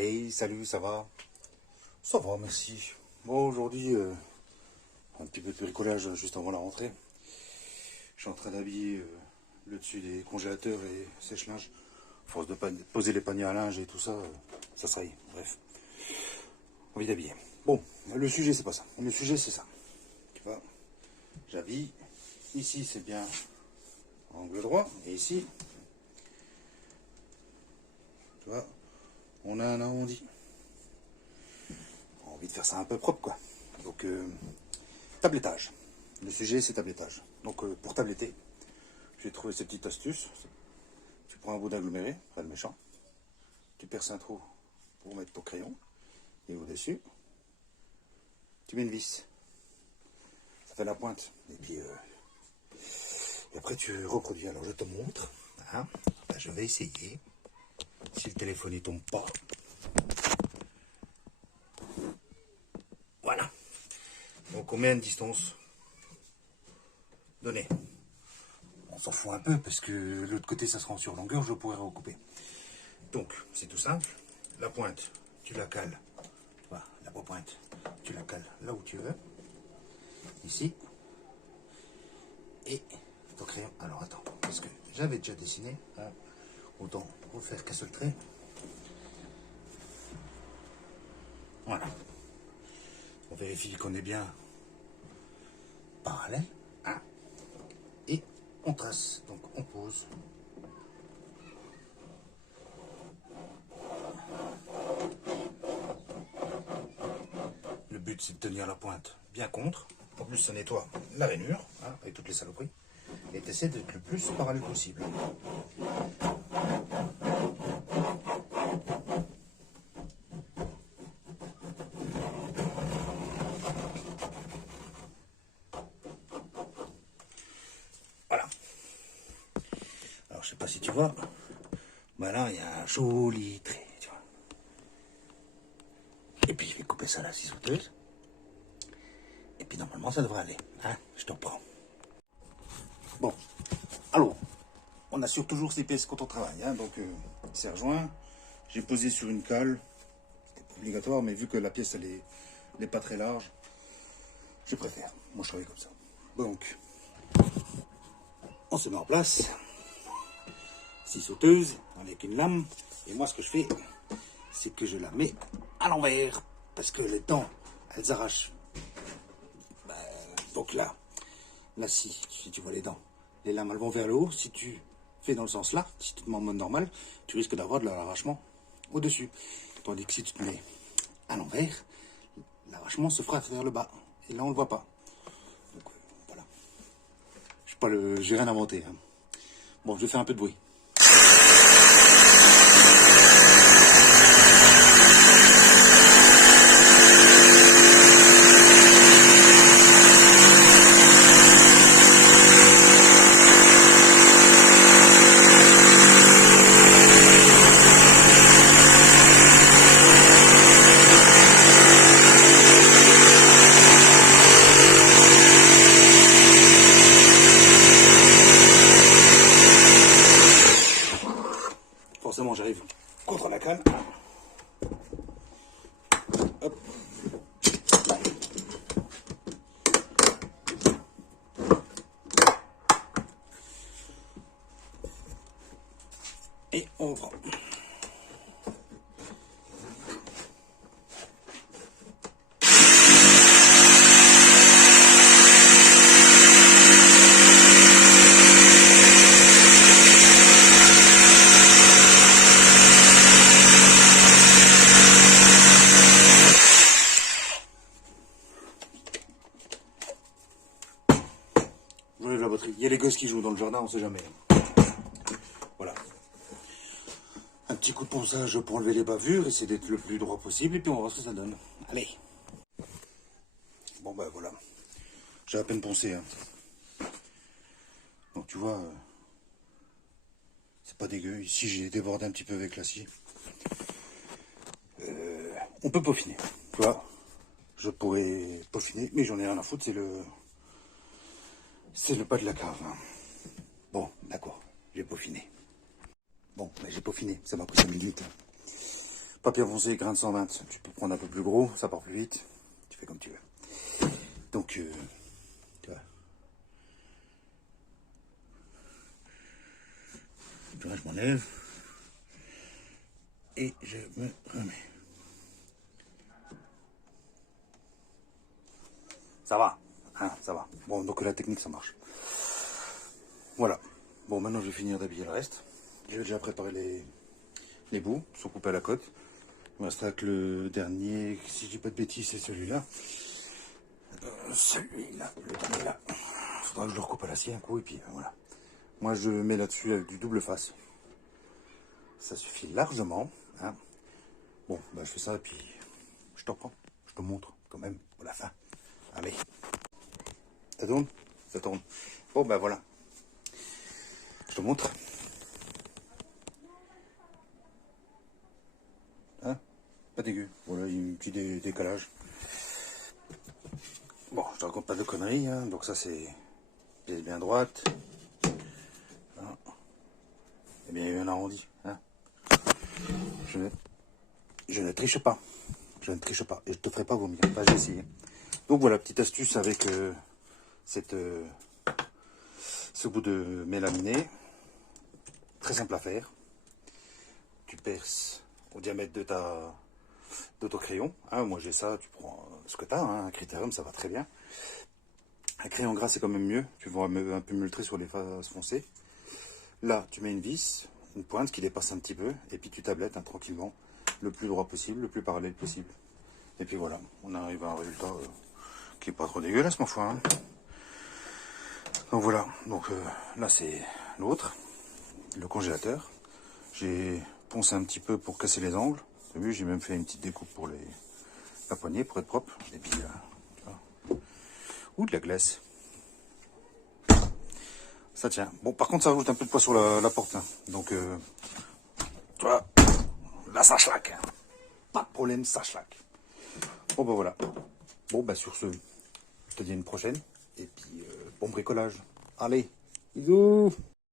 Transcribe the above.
Hey, salut, ça va? Ça va, merci. Bon, aujourd'hui, un petit peu de bricolage juste avant la rentrée. Je suis en train d'habiller le dessus des congélateurs et sèche-linge. Force de poser les paniers à linge et tout ça, ça saille. Bref, envie d'habiller. Bon, le sujet, c'est pas ça. Le sujet, c'est ça. Tu vois, j'habille. Ici, c'est bien angle droit. Et ici, tu vois, on a un arrondi. Envie de faire ça un peu propre, quoi. Donc, tablettage. Le sujet, c'est tablettage. Donc, pour tabletter, j'ai trouvé cette petite astuce. Tu prends un bout d'aggloméré, pas le méchant. Tu perces un trou pour mettre ton crayon. Et au-dessus, tu mets une vis. Ça fait la pointe. Et puis, et après, tu reproduis. Alors, je te montre. Hein. Là, je vais essayer. Si le téléphone ne tombe pas. Voilà. Donc, combien de distance donnée? On s'en fout un peu parce que l'autre côté, ça sera en surlongueur, je pourrais recouper. Donc, c'est tout simple. La pointe, tu la cales. Voilà, la pointe, tu la cales là où tu veux. Ici. Et ton crayon. Alors, attends, parce que j'avais déjà dessiné. Hein, autant refaire qu'un seul trait. Voilà. On vérifie qu'on est bien parallèle. Hein, et on trace. Donc, on pose. Le but, c'est de tenir la pointe bien contre. En plus, ça nettoie la rainure, hein, avec toutes les saloperies. Et tu essaies d'être le plus parallèle possible. Voilà. Alors, je sais pas si tu vois. Ben là, il y a un joli trait, tu vois. Et puis, je vais couper ça à la scie sauteuse. Et puis, normalement, ça devrait aller. Hein, je te reprends. Bon. Alors, on assure toujours ces pièces quand on travaille. Hein, donc, serre-joint. J'ai posé sur une cale. C'était pas obligatoire, mais vu que la pièce, elle est pas très large, je préfère. Moi, je travaille comme ça. Donc, on se met en place. Scie sauteuse avec une lame. Et moi, ce que je fais, c'est que je la mets à l'envers. Parce que les dents, elles arrachent. Donc là, si tu vois les dents, les lames, elles vont vers le haut. Si tu fais dans le sens là, si tu te mets en mode normal, tu risques d'avoir de l'arrachement au-dessus. Tandis que si tu te mets à l'envers, l'arrachement se fera vers le bas. Et là, on ne le voit pas. Donc, voilà. J'ai rien inventé. Hein. Bon, je vais faire un peu de bruit. Forcément, j'arrive contre la canne. Hop. Et on prend. J'enlève la batterie. Il y a les gosses qui jouent dans le jardin, on sait jamais. Voilà. Un petit coup de ponçage pour enlever les bavures, essayer d'être le plus droit possible, et puis on va voir ce que ça donne. Allez. Bon ben voilà. J'ai à peine poncé. Hein. Donc tu vois, c'est pas dégueu. Ici j'ai débordé un petit peu avec la scie. On peut peaufiner. Tu vois, je pourrais peaufiner, mais j'en ai rien à foutre, c'est le pas de la cave. Hein. Bon, d'accord, j'ai peaufiné. Bon, mais j'ai peaufiné, ça m'a pris 5 minutes. papier foncé, grain de 120. Tu peux prendre un peu plus gros, ça part plus vite. Tu fais comme tu veux. Donc, tu vois. Tu vois, je m'enlève. Et je me remets. Ça va, hein, ça va. Bon, donc la technique, ça marche. Voilà. Bon, maintenant, je vais finir d'habiller le reste. J'ai déjà préparé les bouts, ils sont coupés à la côte. Il me restera que le dernier, si je dis pas de bêtises, c'est celui-là. Celui-là, le dernier là. Il faudra que je le recoupe à la scie un coup, et puis voilà. Moi, je mets là-dessus avec du double face. Ça suffit largement. Hein. Bon, bah, je fais ça, et puis je te reprends. Je te montre, quand même, pour la fin. Allez. Ça tourne? Ça tourne. Bon, ben voilà. Je te montre. Hein? Pas dégueu. Voilà, il y a un petit décalage. Bon, je te raconte pas de conneries. Hein. Donc ça, c'est pièce bien droite. Hein. Et bien, il y a un arrondi. Hein. Je ne triche pas. Je ne triche pas. Et je te ferai pas vomir. Enfin, j'ai essayé. Donc voilà, petite astuce avec ce bout de mélaminé. Très simple à faire. Tu perces au diamètre de ton crayon. Hein, moi j'ai ça, tu prends ce que tu as, hein, un critérium, ça va très bien. Un crayon gras c'est quand même mieux, tu vas un peu mieux le trait sur les faces foncées. Là tu mets une vis, une pointe qui dépasse un petit peu, et puis tu tablettes hein, tranquillement, le plus droit possible, le plus parallèle possible. Et puis voilà, on arrive à un résultat qui est pas trop dégueulasse ma foi. Hein. Donc voilà, donc là c'est l'autre, le congélateur. J'ai poncé un petit peu pour casser les angles. T'as vu, j'ai même fait une petite découpe pour la poignée pour être propre. Et puis, tu vois. Ou de la glace. Ça tient. Bon, par contre, ça rajoute un peu de poids sur la porte. Hein. Donc, tu vois, là, ça schlaque. Pas de problème, ça schlaque. Bon, bah voilà. Bon, bah sur ce, je te dis à une prochaine. Et puis, bon bricolage. Allez, bisous.